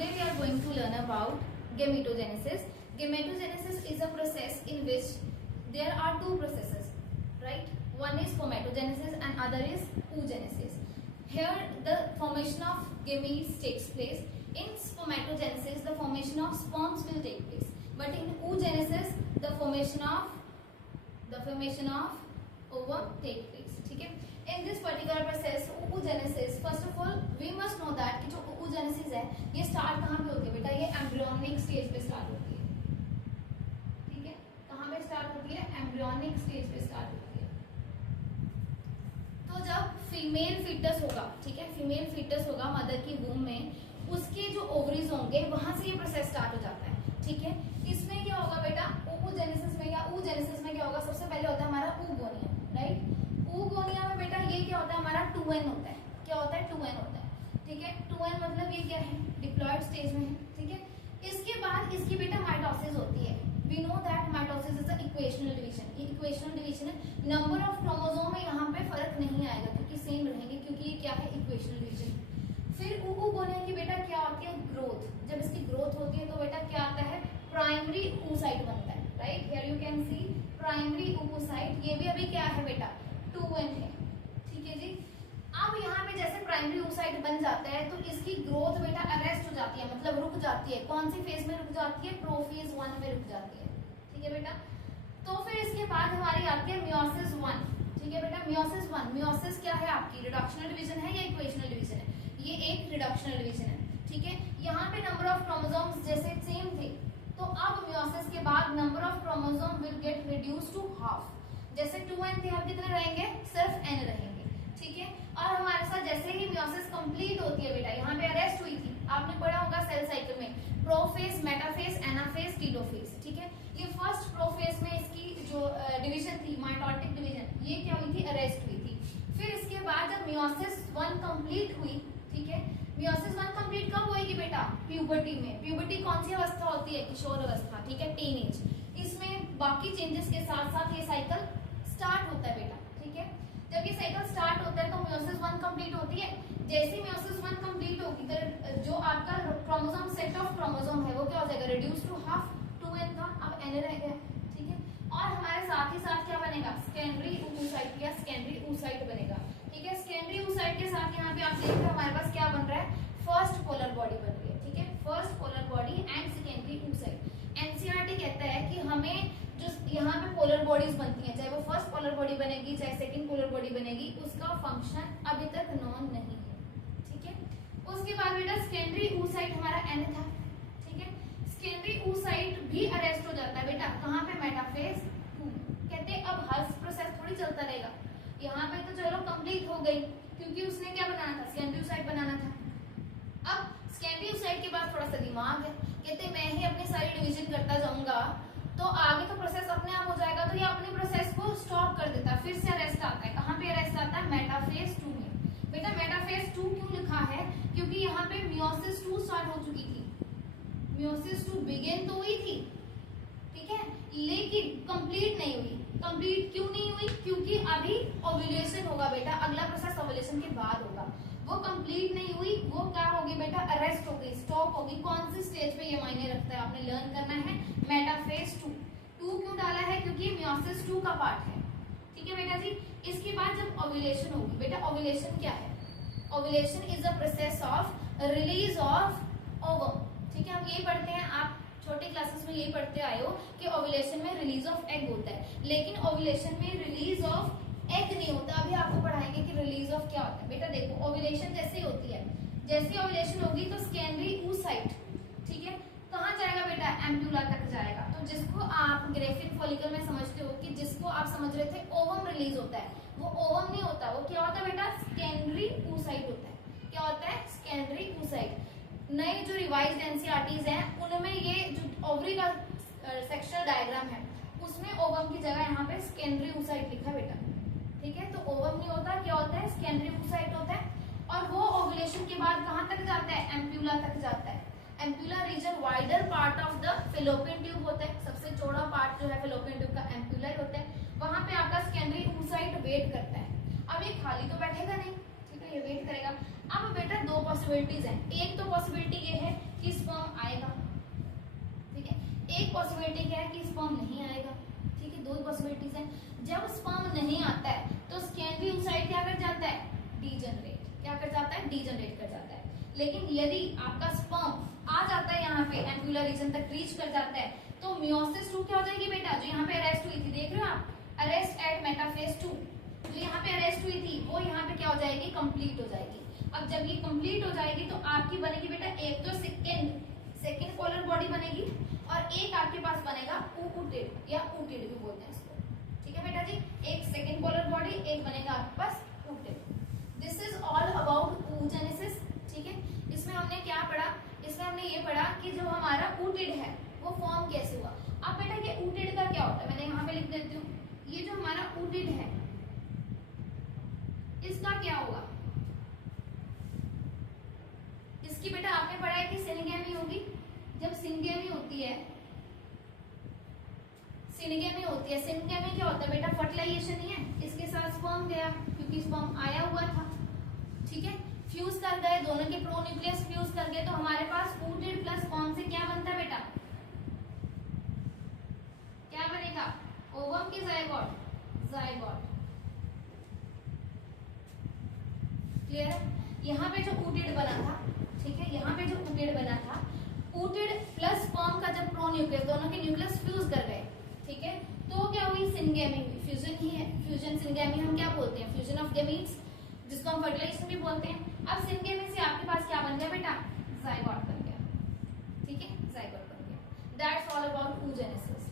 Today we are going to learn about gametogenesis. Gametogenesis is a process in which there are two processes, right? One is spermatogenesis and other is oogenesis. Here the formation of gametes takes place. In spermatogenesis the formation of sperms will take place, but in oogenesis the formation of ovum take place. ठीक है? In this particular process oogenesis, first of all we must know that कि जो oogenesis है ये start कहाँ पे होती है बेटा? ये एम्ब्रियोनिक स्टेज पे स्टार्ट होती है. ठीक है? कहाँ पे स्टार्ट होती है? एम्ब्रियोनिक स्टेज पे स्टार्ट होती है. तो जब फीमेल फीटस होगा, ठीक है, फीमेल फीटस होगा मदर की वूम में, उसके जो ओवरीज होंगे वहां से ये प्रोसेस स्टार्ट हो जाता है. ठीक है? इसमें क्या होगा बेटा? oogenesis में या oogenesis में क्या होगा? सबसे पहले होता है हमारा oogonia, राइट? oogonia में बेटा ये क्या होता है? हमारा 2n होता है. क्या होता है? 2n होता है. ठीक है? 2n मतलब ये क्या है? डिप्लॉयड स्टेज में है. ठीक है? इसके बाद इसकी बेटा माइटोसिस होती है. We know that mitosis is a equational division. ये इक्वेशनल डिवीजन है. नंबर ऑफ क्रोमोसोम में यहाँ पे फर्क नहीं आएगा क्योंकि सेम रहेंगे, क्योंकि ये क्या है? Equational division. फिर oogonia की बेटा क्या होती है? ग्रोथ. जब इसकी ग्रोथ होती है तो बेटा क्या आता है? प्राइमरी oocyte बनता है, right? Here you can see primary oocyte. ये भी अभी क्या है बेटा? 2n है. ठीक है जी. अब यहाँ पे जैसे प्राइमरी oocyte बन जाता है तो इसकी ग्रोथ बेटा अरेस्ट हो जाती है, मतलब रुक जाती है. कौन सी फेज में रुक जाती है? प्रोफेज 1 में रुक जाती है. ठीक है बेटा. तो फिर इसके बाद हमारी आती है मियोसिस 1. ठीक है बेटा. मियोसिस 1, मियोसिस क्या है आपकी? रिडक्शनल डिवीजन है या इक्वेशनल डिवीजन है? ये एक रिडक्शनल डिवीजन है. ठीक है. यहाँ पे नंबर ऑफ क्रोमोसोम्स जैसे सेम थे, तो अब मियोसिस के बाद number of chromosome will get reduce to half. जैसे 2n थे, अब कितने रहेंगे? सिर्फ n रहेंगे. ठीक है. और हमारे साथ जैसे ही मियोसिस कंप्लीट होती है बेटा, यहाँ पे अरेस्ट हुई थी, आपने पढ़ा होगा सेल साइकिल में, प्रोफेज, मेटाफेज, एनाफेज, टीलोफेज. ठीक है. ये फर्स्ट प्रोफेज में इसकी जो डिवीजन थी, माइटोटिक डिवीजन, ये क्या हुई थी? अरेस्ट हुई थी. फिर इसके बाद जब मियोसिस 1 कंप्लीट हुई, ठीक है, मियोसिस 1 कंप्लीट कब होएगी बेटा? प्यूबर्टी में. प्यूबर्टी कौन सी अवस्था होती है? किशोर अवस्था. ठीक है, टीनेज. इसमें बाकी चेंजेस के साथ साथ ये साइकिल स्टार्ट होता है बेटा. ठीक है. जब ये साइकिल स्टार्ट होता है तो मियोसिस 1 कंप्लीट होती है. जैसे मियोसिस 1 कंप्लीट होगी तो जो आपका क्रोमोसोम सेट ऑफ क्रोमोसोम है वो क्या हो जाएगा? Reduce to half. 2n था, अब n रह गया. ठीक है. और हमारे साथ ही साथ क्या बनेगा? सेकेंडरी oocyte या सेकेंडरी oocyte बनेगा. ठीक है. सेकेंडरी oocyte के साथ यहाँ पे आप देख रहे हो हमारे पास क्या बन रहा है? फर्स्ट पोलर बॉडी बन रही है. ठीक है. First polar body and secondary oocyte. NCERT कहता है कि हमें जो यहाँ पे पोलर बॉडीज बनती हैं, चाहे वो फर्स्ट पोलर बॉडी बनेगी चाहे सेकंड पोलर बॉडी बनेगी, उसका फंक्शन अभी तक नॉन नहीं है. ठीक है. उसके बाद बेटा सेकेंडरी oocyte हमारा n था. ठीक है. सेकेंडरी oocyte भी अरेस्ट हो जाता है बेटा. कहाँ पे? मेटाफेज 2. कहते हैं अब हर प्रोसेस थोड़ी चलता रहेगा. यहाँ पे तो चलो कंप्लीट हो गई क्योंकि उसने क्या बनाना था? सेकेंडरी oocyte बनाना था. अब सेकेंडरी oocyte के बाद थोड़ा सा दिमाग है, कहते मैं ही अपनी सारी डिवीजन करता जाऊंगा तो आगे तो प्रोसेस अपने आप हो जाएगा, तो ये अपने प्रोसेस को स्टॉप कर देता है. फिर से अरेस्ट आता है. कहाँ पे अरेस्ट आता है? मेटाफेज 2 में. बेटा मेटाफेज 2 क्यों लिखा है? क्योंकि यहाँ पे मियोसिस 2 स्टार्ट हो चुकी थी. मियोसिस 2 बिगिन तो हुई थी, ठीक है, लेकिन कंप्लीट नहीं हुई. कंप्लीट क्यों नहीं हुई? क्योंकि अभी ओव्यूलेशन होगा बेटा. अगला प्रोसेस ओव्यूलेशन के बाद होगा. वो कंप्लीट नहीं हुई, वो क्या होगी बेटा? अरेस्ट हो गई, स्टॉप होगी. कौन सी स्टेज पे ये मायने रखता है आपने लर्न करना है. मेटाफेज 2. 2 क्यों डाला है? क्योंकि मियोसिस 2 का पार्ट है. ठीक है बेटा जी. इसके बाद जब ओव्यूलेशन होगी बेटा, ओव्यूलेशन क्या है? Ovulation is a process of release of ovum. ठीक है. हम यही पढ़ते हैं, आप छोटे क्लासेस में यही पढ़ते आए हो कि ओव्यूलेशन में रिलीज ऑफ एग होता है, लेकिन ओव्यूलेशन में रिलीज ऑफ एग नहीं होता. अभी आपको पढ़ाएंगे कि रिलीज ऑफ क्या होता है. बेटा देखो, ओव्यूलेशन जैसे ही होती है, जैसे ओव्यूलेशन होगी तो सेकेंडरी oocyte, ठीक है, कहाँ जाएगा बेटा? एम्प्यूला तक जाएगा. तो जिसको आप ग्रेफिन फॉलिकल में समझते हो कि जिसको आप समझ रहे थे ओवम रिलीज होता है, वो ओवम नहीं होता. वो क्या होता है बेटा? सेकेंडरी oocyte होता है. क्या होता है? Secondary oocyte. नए जो रिवाइज्ड एनसीईआरटीज हैं उनमें ये जो ओवरी का सेक्शनल डायग्राम है उसमें ओवम की जगह यहाँ पे सेकेंडरी oocyte लिखा बेटा. ठीक है. तो ओवम नहीं होता, क्या होता है? सेकेंडरी oocyte होता है. और वो ओव्यूलेशन के बाद कहाँ तक जाता है? एम्प्यूला तक जाता है. Ampulla region wider part of the fallopian tube होता है. सबसे चौड़ा पार्ट जो है फेलोपियन ट्यूब का एम्प्यूला ही होता है. वहां पे आपका सेकेंडरी oocyte वेट करता है. अब ये खाली तो बैठेगा नहीं, ठीक है, ये वेट करेगा. अब बेटा दो पॉसिबिलिटीज हैं. एक तो पॉसिबिलिटी ये है कि एक पॉसिबिलिटी क्या है कि स्पर्म नहीं आएगा, ठीक है, 2 पॉसिबिलिटीज हैं। जब स्पर्म नहीं आता है तो सेकेंडरी oocyte क्या कर जाता है, डीजनरेट, क्या कर जाता है, डीजनरेट कर जाता है। लेकिन यदि आपका स्पर्म आ जाता है यहाँ पे एम्पुलर रीजन तक रीच कर जाता है तो मियोसिस 2 क्या हो जाएगी बेटा, जो यहाँ पे अरेस्ट हुई थी, देख रहे हो आप, अरेस्ट एट मेटाफेज 2, जो यहाँ पे अरेस्ट हुई थी वो यहाँ पे क्या हो जाएगी, कंप्लीट हो जाएगी। अब जब ये कंप्लीट हो जाएगी तो आपकी बनेगी बेटा एक तो सेकेंड पोलर बॉडी बनेगी और एक आपके पास बनेगा ooted या ooted भी बोलते हैं इसको, ठीक है बेटा जी, एक सेकेंड पोलर बॉडी, एक बनेगा आपके पास ooted। This is all about oogenesis, ठीक है। इसमें हमने क्या पढ़ा, इसमें हमने ये पढ़ा कि जो हमारा ooted है वो फॉर्म कैसे हुआ। अब बेटा ये ooted का क्या होता है, मैंने यहाँ पे लिख देती हूँ, ये जो हमारा ooted है इसका क्या होगा, इसकी बेटा आपने पढ़ा है कि सिनगेमी होगी। जब सिनगेमी होती है, सिनगेमी होती है, सिनगेमी क्या होता है बेटा, फर्टिलाइजेशन ही है, इसके साथ स्पर्म गया क्योंकि स्पर्म आया हुआ था, ठीक है, फ्यूज कर गए, दोनों के प्रोन्यूक्लियस फ्यूज कर गए, तो हमारे पास ooted प्लस स्पर्म से क्या बनता है बेटा, क्या बनेगा, ओवम की जायगोट, जायगोट, क्लियर है। यहाँ पे जो ooted बना था, ठीक है, यहाँ पे जो ooted बना था, ooted प्लस स्पर्म का जब प्रोन्यूक्लियस, दोनों के न्यूक्लियस फ्यूज कर गए, ठीक है, तो क्या हुई, सिनगेमी हुई, फ्यूजन ही है, फ्यूजन सिनगेमी हम क्या बोलते हैं, फ्यूजन ऑफ गैमीट्स, जिसको हम फर्टिलाइजेशन भी बोलते हैं। अब सिनगेमी से आपके पास क्या बन गया बेटा, जायगोट बन गया, ठीक है, जायगोट बन गया। That's all about oogenesis।